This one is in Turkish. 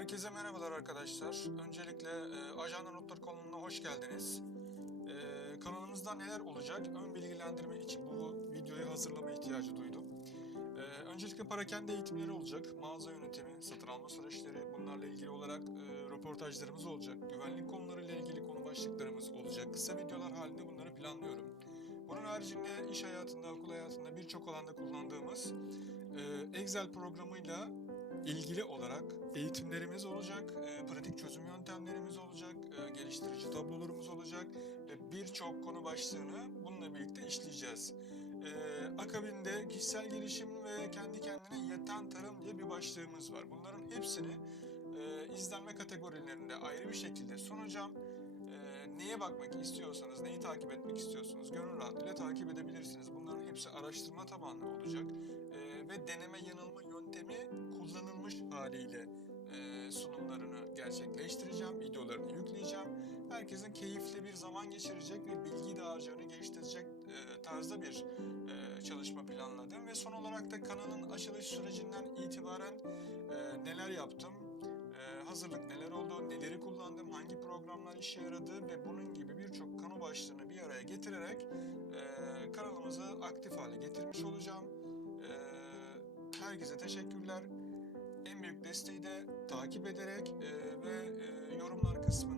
Herkese merhabalar arkadaşlar. Öncelikle e, Ajanda Notları kanalına hoş geldiniz. E, kanalımızda neler olacak? Ön bilgilendirme için bu videoyu hazırlama ihtiyacı duydum. E, öncelikle parakende eğitimleri olacak. Mağaza yönetimi, satın alma süreçleri, bunlarla ilgili olarak e, röportajlarımız olacak. Güvenlik konularıyla ilgili konu başlıklarımız olacak. Kısa videolar halinde bunları planlıyorum. Bunun haricinde iş hayatında, okul hayatında birçok alanda kullandığımız e, Excel programıyla ilgili olarak eğitimlerimiz olacak, e, pratik çözüm yöntemlerimiz olacak, e, geliştirici tablolarımız olacak ve birçok konu başlığını bununla birlikte işleyeceğiz. E, akabinde kişisel gelişim ve kendi kendine yeten tarım diye bir başlığımız var. Bunların hepsini e, izlenme kategorilerinde ayrı bir şekilde sunacağım. E, neye bakmak istiyorsanız, neyi takip etmek istiyorsanız gönül rahatlığıyla takip edebilirsiniz. Bunların hepsi araştırma tabanlı olacak ve deneme yanılma yöntemi kullanılmış haliyle e, sunumlarını gerçekleştireceğim, videolarını yükleyeceğim. Herkesin keyifli bir zaman geçirecek ve bilgi dağarcığını geliştirecek e, tarzda bir e, çalışma planladım. Ve son olarak da kanalın açılış sürecinden itibaren e, neler yaptım, e, hazırlık neler oldu, neleri kullandım, hangi programlar işe yaradı ve bunun gibi birçok konu başlığını bir araya getirerek e, kanalımızı aktif hale getirmiş olacağım. Herkese teşekkürler. En büyük desteği de takip ederek e, ve e, yorumlar kısmında